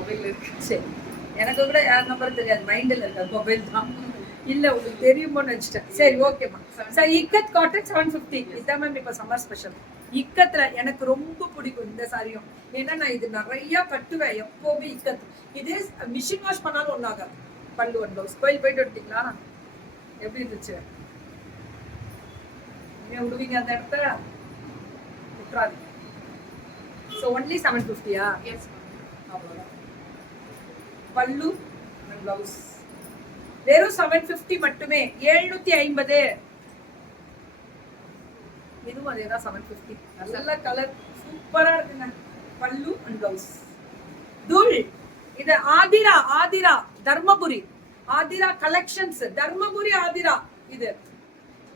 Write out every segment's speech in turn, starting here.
Mobile இருக்கு. சரி, எனக்கு கூட யார் நம்பர் தெரியாது, மைண்டில் இருக்காது, மொபைல் தான். இல்லை உங்களுக்கு தெரியுமோன்னு வச்சுட்டேன். சரி, ஓகேம்மா. Sir ikat cotton 750. இதான் மேம் இப்போ சம்மர் ஸ்பெஷல். இக்கத்துல எனக்கு ரொம்ப பிடிக்கும் இந்த சாரியும். ஏன்னா நான் இது நிறைய கட்டுவேன் எப்போவுமே. இக்கத் இது மிஷின் வாஷ் பண்ணாலும் ஒன்றாகாது. பல்லு ஒன் ப்ளவுஸ். கோயில் போயிட்டு வந்துட்டீங்களா? எப்படி இருந்துச்சு? நீங்க விடுவீங்க அந்த இடத்த விட்டுறாது. ஸோ ஒன்லி 750யா? எஸ் அவ்வளோதான். பல்லு அண்ட் ப்ளவுஸ் வெறும் 750 மட்டுமே. 750. இதுவும் அதே தான் 750. நல்ல கலர் சூப்பரா இருக்குங்க. பல்லு அண்ட் ப்ளவுஸ். தூள் இது ஆதிரா. ஆதிரா தர்மபுரி. ஆதிரா கலெக்ஷன்ஸ். தர்மபுரி ஆதிரா. இது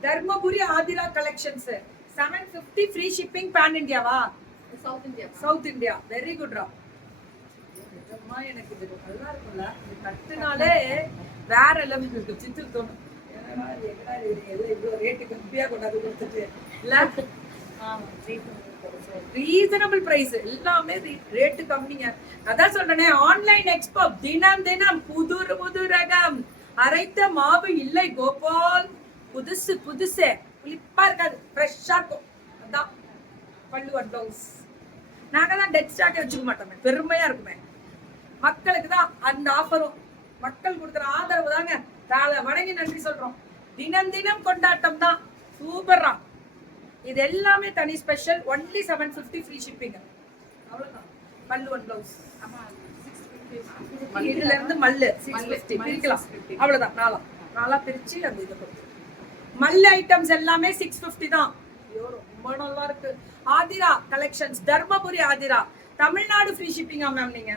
Dharmapuri Athira collections. 750 free shipping. Pan இந்தியாவா? South India. South India. Very good ரா. நிஜமா எனக்கு இது நல்லா இருக்கும்ல. இது கட்டுனாலே வேற லெவல் இருக்கு. சித்து தோணும். என்னடா இது இவ்வளோ ரேட்டு கம்மியாக கொண்டாந்து கொடுத்துட்டு இல்லை. Reasonable price. எல்லாமே ரேட்டு கம்மிங்க. அதான் சொல்றேனே, ஆன்லைன் எக்ஸ்போ. தினம் தினம் புது புது ரகம். அரைத்த மாவு இல்லை கோபால். புதுசு புதுசே புளிப்பா இருக்காது, ஃப்ரெஷ்ஷா இருக்கும். அதான் பல்லு அண்ட் ப்ளவுஸ். நாங்க தான் டெட் ஸ்டாக்கே வச்சுக்க மாட்டோமே, பெருமையா இருக்குமே. மக்களுக்கு தான் அந்த ஆஃபரும். மக்கள் கொடுக்குற ஆதரவு தாங்க. தாள வணங்கி நன்றி சொல்றோம். தினம் தினம் கொண்டாட்டம் தான். சூப்பரா. இது எல்லாமே தனி ஸ்பெஷல். Only 750 free shipping. அவ்வளவுதான். பல்லு அண்ட் ப்ளவுஸ். இதுல இருந்து மல்லு 650 பிரிக்கலாம். அவ்வளவுதான். நாலா பிரிச்சு அந்த இதை கொடுத்து மல்லு ஐட்டம்ஸ் எல்லாமே 650 தான். ஐயோ ரொம்ப நல்லா இருக்கு. ஆதிரா கலெக்ஷன்ஸ். தர்மபுரி ஆதிரா. தமிழ்நாடு ஃப்ரீ ஷிப்பிங்கா மேம்? நீங்க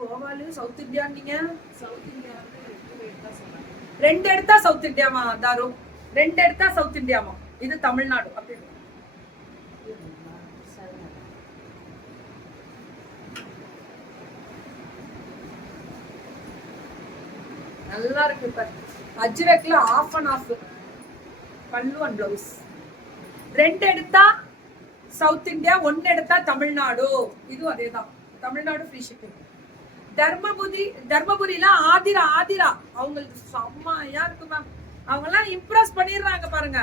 கோவாலு சவுத் இந்தியா. நீங்க சவுத் இந்தியா ரெண்டு எடுத்தா சவுத் இந்தியாமா? தாரு ரெண்டு எடுத்தா சவுத் இந்தியாமா? இது தமிழ்நாடு. அப்படி நல்லா இருக்கு. இப்ப அஜ்ரக்ல ஆஃப் அண்ட் ஆஃப். பல்லு அண்ட் ப்ளவுஸ். ரெண்டு எடுத்தா சவுத் இந்தியா, ஒன்னு எடுத்தா தமிழ்நாடு. இதுவும் அதேதான். Tamil Nadu free shipping. தர்மபுரியில ஆதிரா. ஆதிரா அவங்களுக்கு செம்மையா இருக்கு மேம். அவங்க எல்லாம் இம்ப்ரெஸ் பண்ணிடுறாங்க பாருங்க.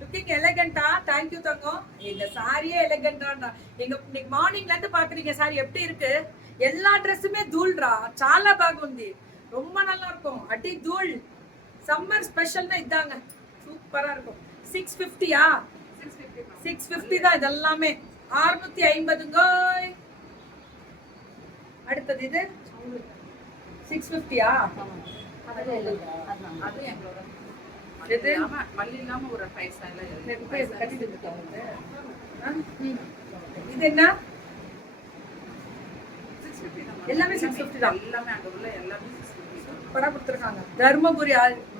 லுக்கிங் எலகண்டா. தேங்க்யூ தங்கம். இந்த சாரியே எலகண்டா. எங்க இன்னைக்கு மார்னிங்ல இருந்து பாக்குறீங்க சாரி எப்படி இருக்கு. எல்லா ட்ரெஸ்ஸுமே தூள்ரா. சாலா பாகுந்தி ரொம்ப நல்லா இருக்கும். அடி தூள். சம்மர் ஸ்பெஷல்னா இதாங்க. சூப்பரா இருக்கும். 650யா? 650 தான் இதெல்லாமே. 650ங்க. அடுத்தது இது 650யா? அது எங்களோட மல்லி இல்லாம ஒரு 5 இது என்ன? எல்லாமே 650 தான். எல்லாமே அங்க உள்ள எல்லாமே 650 படா கொடுத்துருக்காங்க. தர்மபுரி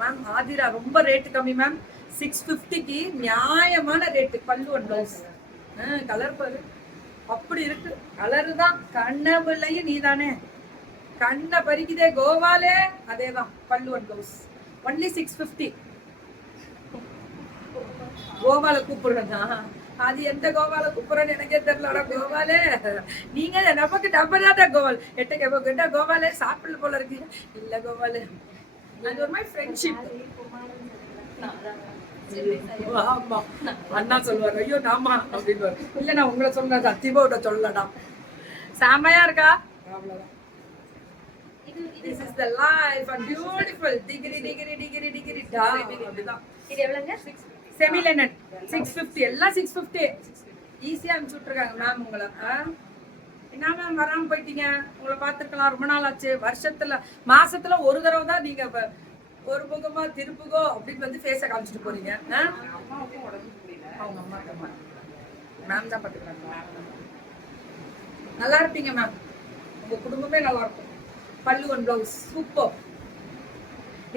மேம் ஆதிரா ரொம்ப ரேட்டு கம்மி மேம். 650க்கு நியாயமான ரேட்டு. பல்லு ஒன் ப்ளவுஸ். கலர் பாரு அப்படி இருக்கு. கலரு தான். கண்ணவில்லையும் நீ தானே. கண்ணை பறிக்குதே கோவாலே. அதேதான். பல்லு ஒன் ப்ளவுஸ். ஒன்லி 650. கோவால கூப்பிடுறதா? அது எந்த கோவால கூப்பிடுறேன்னு எனக்கே தெரியல. கோவாலே நீங்க நமக்கு டப்பராட்டா கோவால் எட்ட கோவாலே சாப்பிடல போல இருக்கு. இல்ல கோவாலே அது ஒரு மாதிரி ஃப்ரெண்ட்ஷிப். ஆமா அண்ணா சொல்லுவாரு, ஐயோ நாமா அப்படின்னு. இல்ல நான் உங்களை சொன்னது அத்திபோட சொல்லடா. செமையா இருக்கா? அவ்வளவுதான். This is the life and beautiful. Degree degree degree degree டா. அப்படிதான். இது எவ்வளவுங்க? Semi linen 650. எல்லாம் 650. ஈஸியா அனுப்பிச்சு விட்டுருக்காங்க மேம் உங்களை. என்ன மேம் வராம போயிட்டீங்க? உங்களை பார்த்துருக்கலாம், ரொம்ப நாள் ஆச்சு. வருஷத்துல மாசத்துல ஒரு தடவை தான் நீங்க ஒரு முகமா திருப்புகோ அப்படின்னு வந்து ஃபேஸை காமிச்சிட்டு போறீங்க. அவங்க அம்மா மேம் தான் பார்த்துக்கிறாங்க. நல்லா இருப்பீங்க மேம். உங்க குடும்பமே நல்லா இருக்கும். பல்லு ஒன் ப்ளவுஸ் சூப்பர்.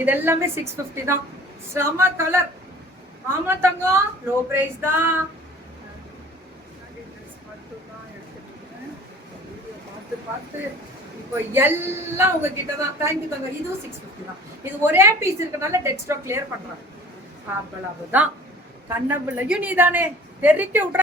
இது எல்லாமே 650 தான். செம கலர். ஆமா தங்கம், லோ பிரைஸ் தான். பார்த்து இப்போ எல்லாம் உங்ககிட்ட தான். தேங்க்யூ தங்கம். இதுவும் 650 தான். இது ஒரே பீஸ் இருக்கனால டெட் ஸ்டாக் கிளியர் பண்றாங்க. அவ்வளவுதான். கண்ணபிள்ளையும் நீ தானே தெரிக்க விட்ற.